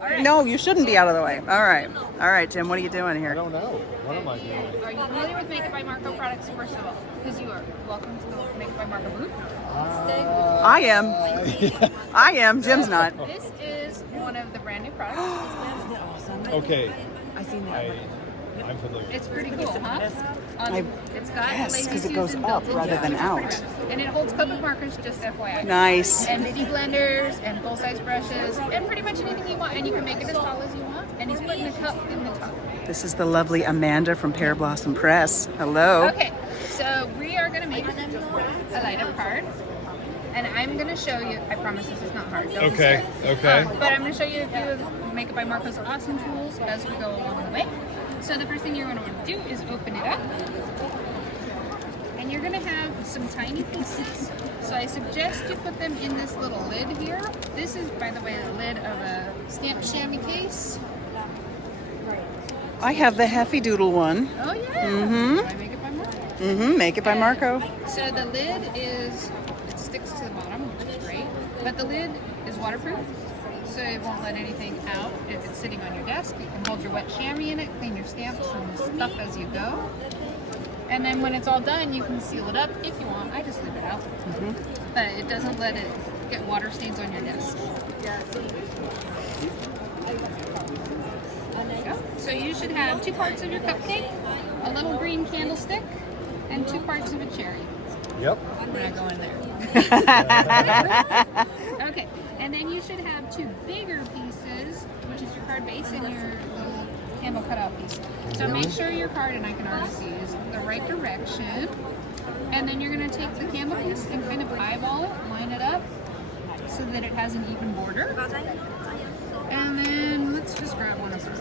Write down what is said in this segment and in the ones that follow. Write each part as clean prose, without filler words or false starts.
No, you shouldn't be out of the way. All right, Jim. What are you doing I here? don't know. What am I doing? Are you familiar with Make It by Marko products, first of all? Because you are welcome to the Make It by Marko booth. I am. Yeah. I am. Jim's not. This is one of the brand new products. Okay. I seen that. I'm familiar. It's pretty cool, huh? It's got Yes, lazy 'cause it goes Susan up built rather into than it, which is out. pretty bad. And it holds Copic markers, just FYI. Nice. And mini blenders and full-size brushes and pretty much anything you want. And you can make it as tall as you want. And he's putting a cup in the top. This is the lovely Amanda from Pear Blossom Press. Hello. Okay, so we are going to make a light-up card. And I'm going to show you, I promise this is not hard. Don't be Okay, scared. okay. But I'm going to show you a few of Make It by Marko's awesome tools as we go along the way. So the first thing you're going to want to do is open it up. And you're going to have some tiny pieces. So I suggest you put them in this little lid here. This is, by the way, the lid of a stamped chamois case. I have the Heffy Doodle one. Oh yeah. Mm-hmm. Do I Make It by Marko? Mm-hmm. Make it by Marko. So the lid is, it sticks to the bottom, which is great. But the lid is waterproof, so it won't let anything out if it's sitting on your desk. You can hold your wet chamois in it, clean your stamps and stuff as you go. And then when it's all done, you can seal it up if you want. I just leave it out. Mm-hmm. But it doesn't let it get water stains on your desk. There you go. So you should have 2 parts of your cupcake, a little green candlestick, and 2 parts of a cherry. Yep. We're not going there. Okay, and then you should have 2 bigger pieces, which is your card base and your little candle cutout piece. So make sure your card, and I can already see, is the right direction. And then you're going to take the candle piece and kind of eyeball it, line it up so that it has an even border. And then let's just grab one of those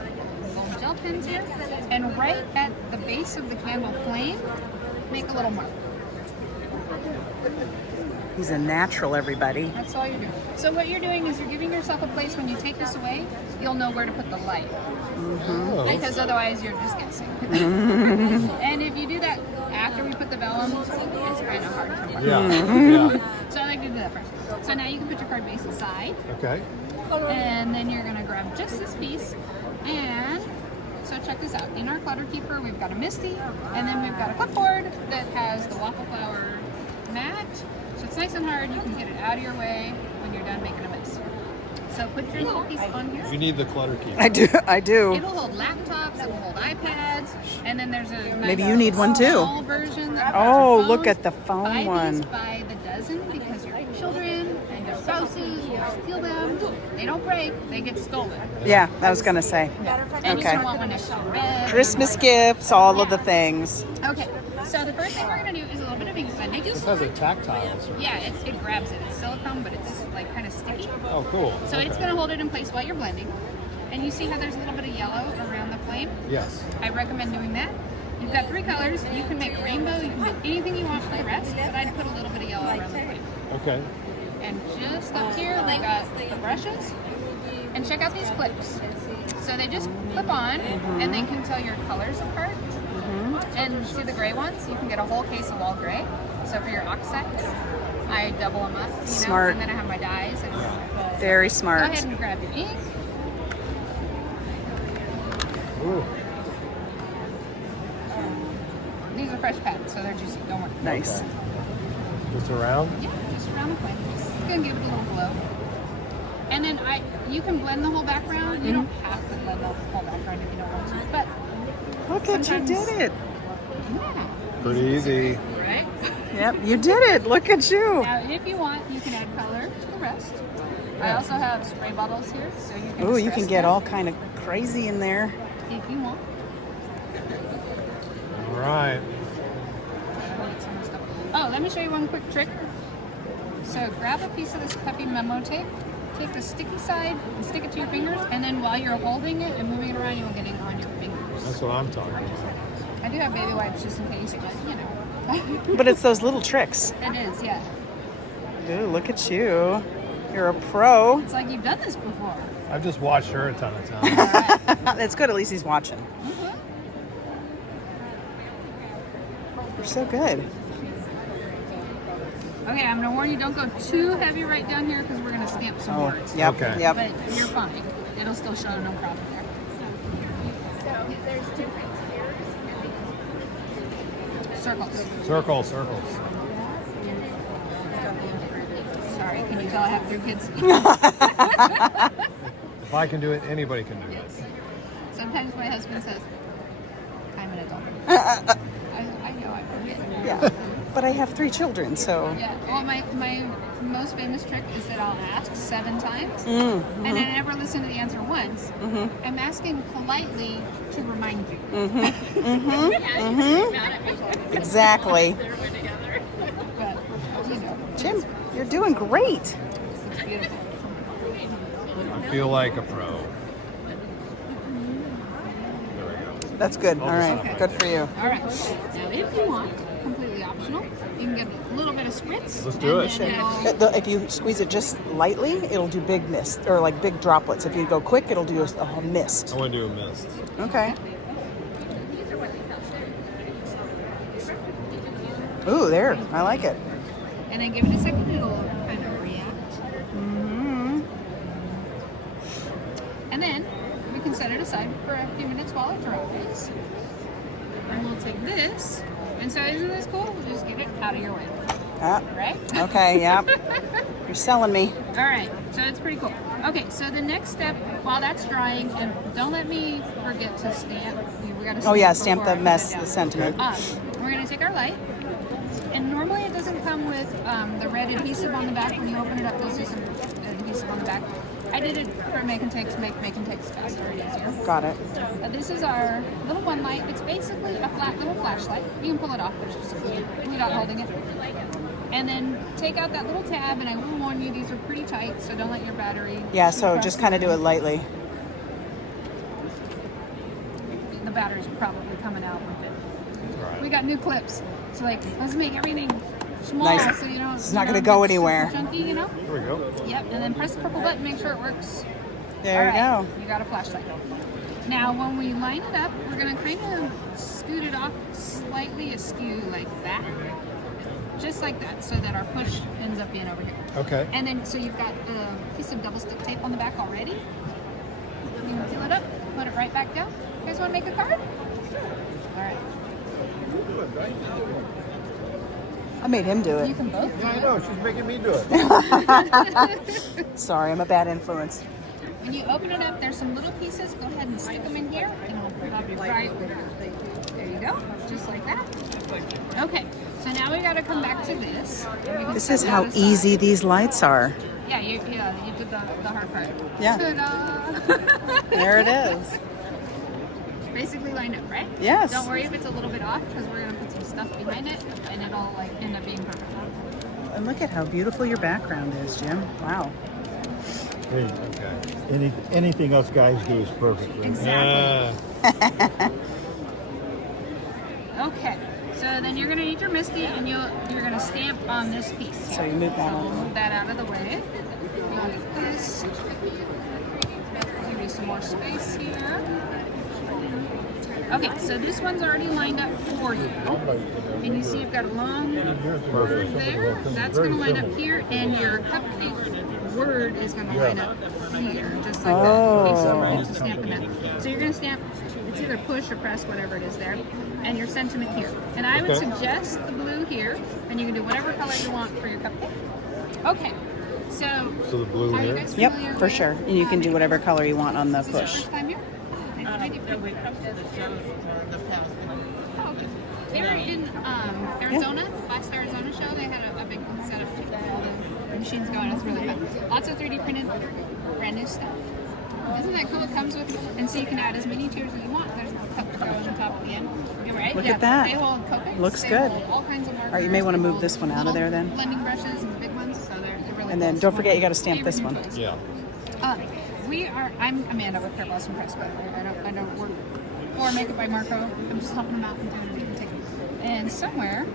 gold gel pens here. And right at the base of the candle flame, make a little mark. He's a natural, everybody. That's all you're doing. So what you're doing is you're giving yourself a place when you take this away, you'll know where to put the light. Oh. Because otherwise you're just guessing. And if you do that after we put the vellum, it's kind of hard to mark. Yeah. So I like to do that first. So now you can put your card base aside. Okay. And then you're going to grab just this piece. And so check this out. In our clutter keeper, we've got a Misty. And then we've got a clipboard that has the waffle flower mat. So it's nice and hard. You can get it out of your way when you're done making a mess. So put your little piece on here. You need the clutter key. I do. It'll hold laptops, it will hold iPads, and then there's a nice Maybe you need one too. small version that Oh, holds your look at the phone Buy one. these by the dozen because your children and your spouses will steal them. They don't break, they get stolen. Yeah, I was gonna say. And Okay. you want one to show red. Christmas gifts, all of the things. Okay, so the first thing we're going to do is a little bit of ink blending. This has a tactile. Yeah, it grabs it. It's silicone, but it's like kind of sticky. Oh, cool. So it's going to hold it in place while you're blending. And you see how there's a little bit of yellow around the flame? Yes. I recommend doing that. You've got 3 colors. You can make a rainbow. You can do anything you want for the rest, but I'd put a little bit of yellow around the flame. Okay. And just up here, we've got the brushes. And check out these clips. So they just clip on, and they can tell your colors apart. And see the gray ones? You can get a whole case of all gray. So for your oxides, I double them up, Smart. and then I have my dyes. And Very go smart. ahead and grab your ink. Ooh. These are fresh pads, so they're juicy. Don't worry. Nice. Just around? Yeah, just around the flame. Just gonna give it a little glow. And then you can blend the whole background. You don't have to blend the whole background if you don't want to. But Look at you sometimes- did it. yeah, Pretty easy. right? Yep, you did it. Look at you. Now, if you want, you can add color to the rest. I also have spray bottles here, so you can. Ooh, you can distress get them all kind of crazy in there. if you want. All right. Oh, let me show you one quick trick. So grab a piece of this puffy memo tape, take the sticky side and stick it to your fingers, and then while you're holding it and moving it around, you won't get it on your fingers. That's what I'm talking about. I do have baby wipes just in case, but you know. But it's those little tricks. It is, yeah. Ooh, look at you. You're a pro. It's like you've done this before. I've just watched her a ton of times. All right. That's good. At least he's watching. Mhm. You're so good. Okay, I'm gonna warn you, don't go too heavy right down here because we're gonna stamp some Oh, words. yep, Okay. yep. But you're fine. it'll still show no problem there. So there's different circles. Circles. Sorry, can you tell I have 3 kids? If I can do it, anybody can do it. Sometimes my husband says, I'm an adult. I know I forget. Yeah, but I have 3 children, so. Yeah, well, my most famous trick is that I'll ask 7 times, Mm, and I never listen to the answer once. I'm asking politely to remind you. Exactly. But, you know, Jim, you're doing great. it's beautiful. I feel like a pro. That's good. All right, Okay. good for you. All right. Now, if you want, completely optional, you can get a little bit of spritz. Let's do and it. then it'll- If you squeeze it just lightly, it'll do big mist or like big droplets. If you go quick, it'll do a mist. I want to do a mist. Okay. Ooh, there. I like it. And then give it a second, it'll kind of react. And then we can set it aside for a few minutes while it dries. And we'll take this. And so isn't this cool? We'll just get it out of your way. Ah, Right? okay, yeah. You're selling me. All right, so it's pretty cool. Okay, so the next step, while that's drying, and don't let me forget to stamp. We gotta Oh yeah, before stamp I the put mess, it down. the sentiment. We're gonna take our light, and normally it doesn't come with the red adhesive on the back. When you open it up, you'll see some adhesive on the back. I did it for make and takes, make and takes faster and easier. Got it. This is our little one light. It's basically a flat little flashlight. You can pull it off, there's just a blue dot holding it. And then take out that little tab, and I will warn you, these are pretty tight, so don't let your battery... Yeah, so just kind of do it lightly. The battery's probably coming out with it. Right. We got new clips, so like, let's make everything small, Nice. so you know... It's not gonna go anywhere. Chunky, you know? Here we go. Yep, and then press the purple button, make sure it works. There you All go. right, you got a flashlight. Now, when we line it up, we're gonna kind of scoot it off slightly askew like that. Just like that, so that our push ends up being over here. Okay. And then, so you've got a piece of double stick tape on the back already. You can peel it up, put it right back down. You guys want to make a card? All right. I made him do You it. can both do Yeah, I it. know. She's making me do it. Sorry, I'm a bad influence. When you open it up, there's some little pieces. Go ahead and stick them in here, and it'll pop you right. There you go, just like that. Okay, so now we got to come back to this. and we can This set is that how aside. easy these lights are. Yeah, you did the hard part. Yeah. Ta-da! There it is. Basically lined up, right? Yes. Don't worry if it's a little bit off, because we're gonna put some stuff behind it, and it'll like end up being perfect. And look at how beautiful your background is, Jim. Wow. Hey, Okay. anything us guys do is perfect. Right? Exactly. Yeah. Okay. So then you're gonna need your Misty, and you're gonna stamp on this piece. So you move that So out. we'll move that out of the way. You'll get this. Give you some more space here. Okay, so this one's already lined up for you. And you see you've got a long word there. That's going to line up here, and your cupcake word is going to line up here, just like that. Okay, so we're going to stamp in that. So you're going to stamp, it's either push or press, whatever it is there, and your sentiment here. And I would suggest the blue here, and you can do whatever color you want for your cupcake. Okay, so So the blue are you here? guys familiar Yep, for with, sure. And you can do whatever color you want on the Is this your push. first time here? Oh, okay. They were in Arizona, last Arizona show. They had a big setup with all the machines going. It's really fun. Lots of 3D printed, brand new stuff. Isn't that cool? It comes with, and so you can add as many tiers as you want. There's a cup to go on the top at the end. You're right. Look yeah, at that. They hold cocoa. Looks they good. Hold all kinds of markers. All right, you may want to They move hold this one out of there then. blending brushes and the big ones, so they're really And then cool. don't forget you got to stamp this Favorite one. new toys. Yeah. I'm Amanda with Pear Press, by the way. I don't work for Makeup by Marko. I'm just helping them out and doing a big ticket. And somewhere,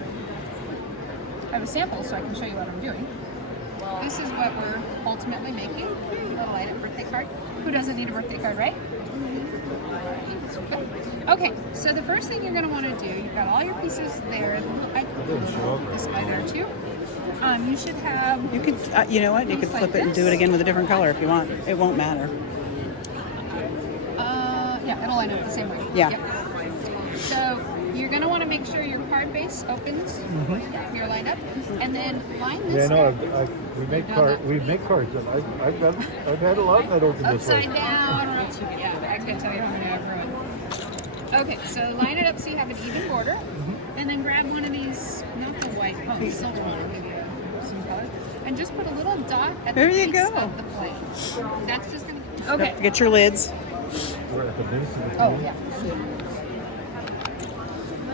I have a sample so I can show you what I'm doing. This is what we're ultimately making. A light up birthday card. Who doesn't need a birthday card, right? Okay, so the first thing you're going to want to do, you've got all your pieces there. I put this guy there too. You should have... You could, you know what? You could flip it and do it again with a different color if you want. It won't matter. It'll line up the same way. Yeah. Yep. So you're going to want to make sure your card base opens. You're lined up. And then line this Yeah, no, guy we make cards. I've had a lot that open this way. upside down. Yeah, I can tell you how many I've ruined. Okay, so line it up so you have an even border. And then grab one of these, not the white, the silver one, I'll give you some color. And just put a little dot at There the you base go. of the flame. That's just going to... Okay. Get your lids. We're at the base of the Oh, yeah.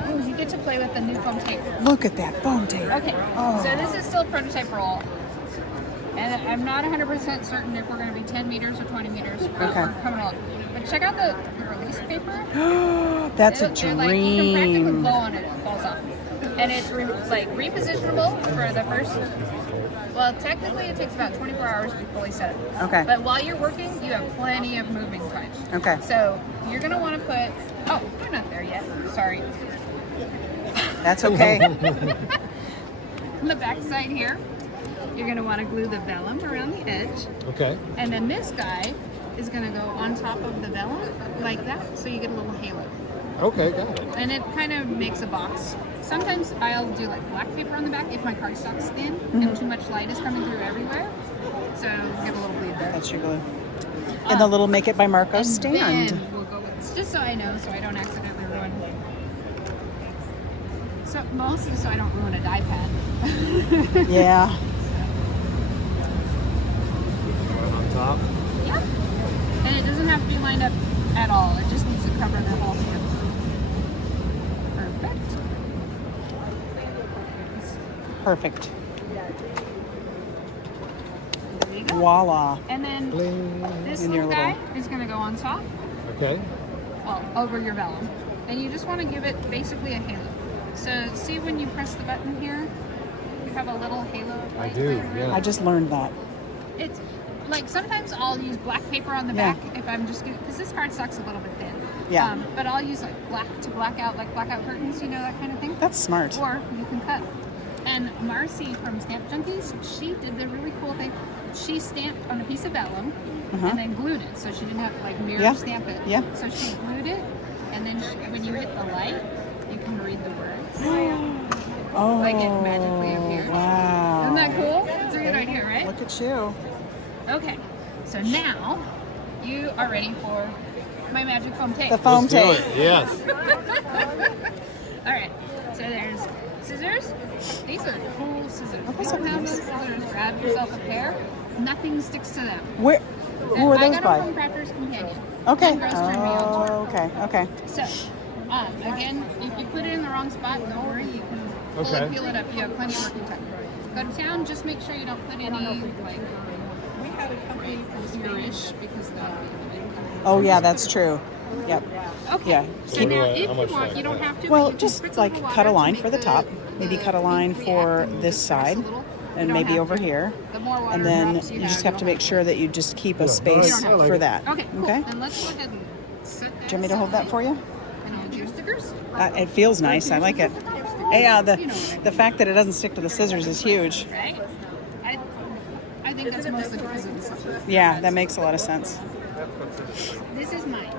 Oh, you get to play with the new foam tape. Look at that foam tape. Okay, Oh. so this is still prototype roll. And I'm not 100% certain if we're going to be 10 meters or 20 meters. But Okay. we're coming along. But check out the release paper. That's a Like, you can practically dream. blow on it, it falls off. And it's repositionable for the first. Well, technically, it takes about 24 hours to fully set it. Okay. But while you're working, you have plenty of moving time. Okay. So you're gonna want to put. Oh, we're not there yet. Sorry. That's okay. On the back side here, you're gonna want to glue the vellum around the edge, Okay. and then this guy is gonna go on top of the vellum like that, so you get a little halo. Okay, got it. And it kind of makes a box. Sometimes I'll do like black paper on the back if my cardstock's thin and too much light is coming through everywhere. So get a little bleed there. That's your glue. And the little Make It by Marko And stand. then we'll go with, just so I know, so I don't accidentally ruin. So mostly so I don't ruin a die pad. Yeah. On top. Yeah. And it doesn't have to be lined up at all. It just needs to cover the whole hand. Perfect. Perfect. There you go. Voila. And then this And little your guy little- is going to go on top, Okay. well, over your vellum. And you just want to give it basically a halo. So see when you press the button here, you have a little halo of I light do, going around. yeah. I just learned that. It's like sometimes I'll use black paper on the Yeah. back if I'm just because this cardstock's a little bit thin. Yeah. But I'll use like black to black out, like blackout curtains, you know, that kind of thing. That's smart. Or you can cut. And Marcy from Stamp Junkies, she did the really cool thing. She stamped on a piece of vellum and then glued it, so she didn't have to like mirror Yeah. stamp it. Yeah. So she glued it, and then when you hit the light, you can read the words. Oh, Like it magically appears. Wow. Isn't that cool? It's a good idea, right? Look at you. Okay, so now you are ready for my magic foam tape. The foam Let's do tape. it. Yes. All right, so there's scissors. These are cool scissors. Oh, If those you don't are have nice. those scissors, grab yourself a pair. Nothing sticks to them. Where who are I those got by? them from Crafter's Companion. Okay. And Rose turned me on to it. Oh, okay. Okay. So, again, if you put it in the wrong spot, don't worry. You can pull Okay. and peel it up. You have plenty of working time. Go to town. Just make sure you don't put any like here-ish because that. Oh yeah, that's true. Yep. Okay. Yeah. So Keep- now, How if you much want, should I you don't put? have to. Well, but you can just spritz like little cut water a to line make for the top, maybe cut a line ink for react and this just side, press a little. You and don't maybe have over to. here, The more water and then drops you just have to you make sure that you just keep a Yeah. space You don't have for to. that. Okay, cool. Okay. Then let's go ahead and set that. Do you want me to hold that for you? And I'll do your stickers. It feels nice. I like it. Yeah, the fact that it doesn't stick to the scissors is huge. Right? I think that's mostly because of the scissors. Yeah, that makes a lot of sense. This is mine.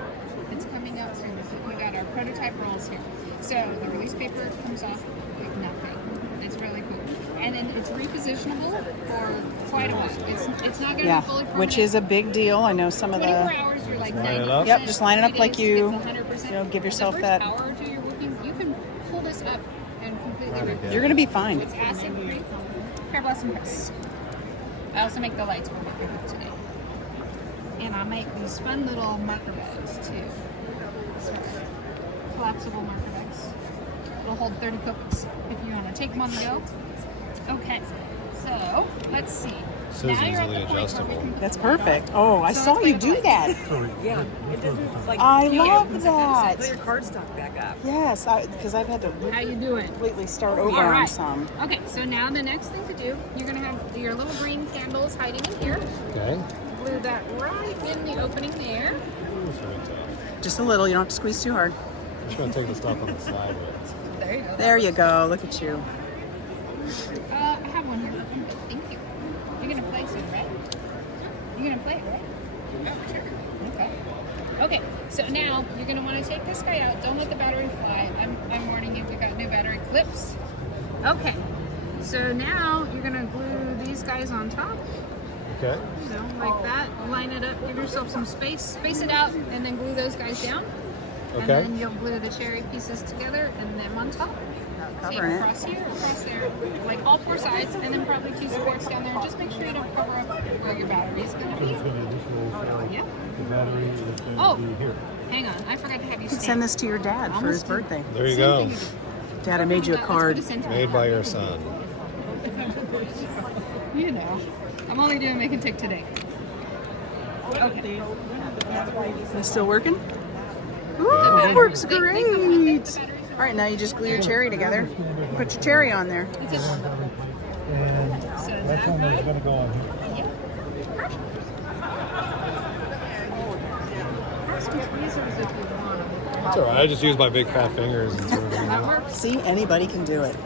It's coming out soon. We got our prototype rolls here. So the release paper comes off like nothing. It's really cool. And then it's repositionable for quite a while. It's not going to Yeah, be fully permanent. which is a big deal. I know some of 24 the. hours, you're like line it 90%. up? Yep, just line it up 3 like days you- gets 100%. you know, give yourself the that- first hour or two you're working, you can pull this up and completely reposition. You're gonna be fine. It's acid free. Pear Blossom Press. I also make the lights we're making with today. And I make these fun little marker bags too. So, collapsible marker bags. It'll hold 30 copies if you want to take them on the go. Okay, so let's see. Scissors now you're at are the point where we That's can put the marker perfect. Oh, I So saw let's you play do with that. Yeah, it doesn't like. I feel love it. that. Put your cardstock back up. Yes, because I've had to on. How you doing? completely start over All on right. some. Okay, so now the next thing to do, you're gonna have your little green candles hiding in here. Okay. Glue that right in the opening there. Just a little. You don't have to squeeze too hard. I'm just gonna take the stuff on the side. There you go. There you go. Look at you. I have one here. Thank you. You're gonna place it, right? You're gonna play it, right? Oh, sure. Okay. Okay, so now you're going to want to take this guy out. Don't let the battery fly. I'm warning you, we got new battery clips. Okay, so now you're going to glue these guys on top. Okay. So like that, line it up, give yourself some space it out, and then glue those guys down. And Okay. then you'll glue the cherry pieces together and them on top. Same Covering it. across here, across there, like all four sides, and then probably 2 supports down there. Just make sure you don't cover up where your battery's going to So be. it's going to be this little, Yeah. the battery is going to Oh. be here. Hang on, I forgot to have you You could stamp. send this to your dad for his Almost birthday. There you Same go. thing you do. Dad, I made you a Let's card. put a sentiment Made by on your it. son. You know, I'm only doing make and take today. Okay. Is it still working? Ooh, battery- it works they come great. with it, the batteries are All right, now you just glue your cherry together. Put your cherry on there. It's a- And So is that's that one that's right? going to go on here. Yeah. Ask some tweezers if you want. It's all right. I just use my big fat fingers and sort of. That works. See, anybody can do it.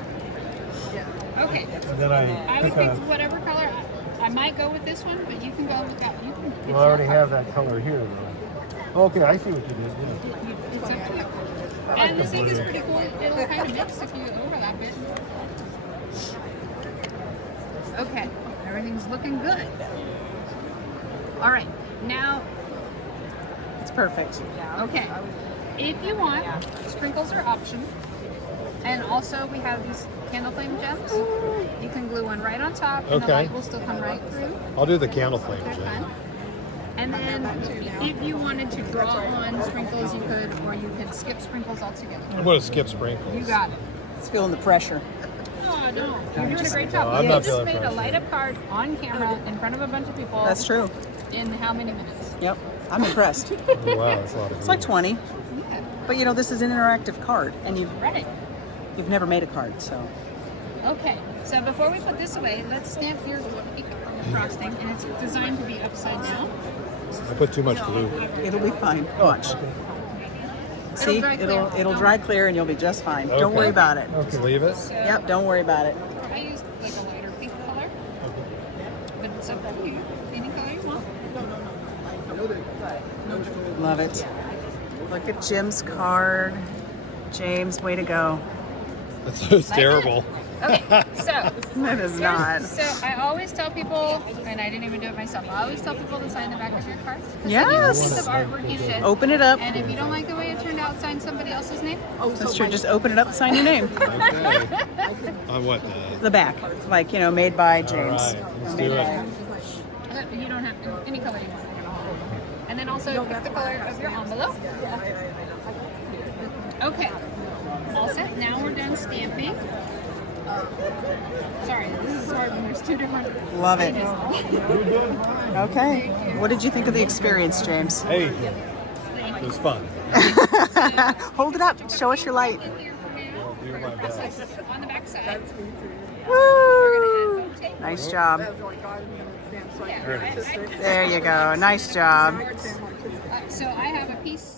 Okay. And then I would pick pick a, whatever color. I might go with this one, but you can go with that. You can. well, I already have that color here, though. Okay, I see what you did. Yeah. It's up to you. And this ink is pretty cool. It'll kind of mix if you overlap it. Okay, everything's looking good. All right, now, It's perfect. okay. If you want, sprinkles are option. And also, we have these candle flame gems. You can glue one right on top, and the Okay. light will still come right through. I'll do the candle flame They're gem. fun. And then, if you wanted to draw on sprinkles, you could, or you could skip sprinkles altogether. I'm going to skip sprinkles. You got it. It's feeling the pressure. No, no, you're doing a great job. No, I'm You not just feeling made a pressure. light up card on camera in front of a bunch of people. That's true. In how many minutes? Yep, I'm impressed. Oh, wow, that's a lot of It's like glue. 20, Yeah, but you know this is an interactive card, and right. you've never made a card, so Okay, so before we put this away, let's stamp your cake on the frosting, and it's designed to be upside down. I put too much glue. it'll be fine. Watch. See, dry clear. it'll dry clear, and you'll be just fine. Don't Okay. worry about it. Just leave it. So Yep, don't worry about it. I used like a lighter pink color, but it's up to you. Any color you want. Love it. Look at Jim's card. James, way to go. That's terrible. Okay, so That is not. So I always tell people, and I didn't even do it myself, I always tell people to sign the back of your cards. 'Cause Yes. if you have a piece of artwork, you should. Open it up. And if you don't like the way it turned out, sign somebody else's name. That's true. Just open it up and sign your name. Okay. On what? The back, like, you know, made by All James. right, let's do Made it. You don't have to, any color you want. And then also pick the color of your envelope. Okay. All set. Now we're done stamping. Sorry, this is hard when there's two different. Love it. stages. Okay. What did you think of the experience, James? Hey, it was fun. Hold it up. Show us your light. I'll do my best. On the back side. Woo! Nice job. Yeah, There you go. Nice job. so I have a piece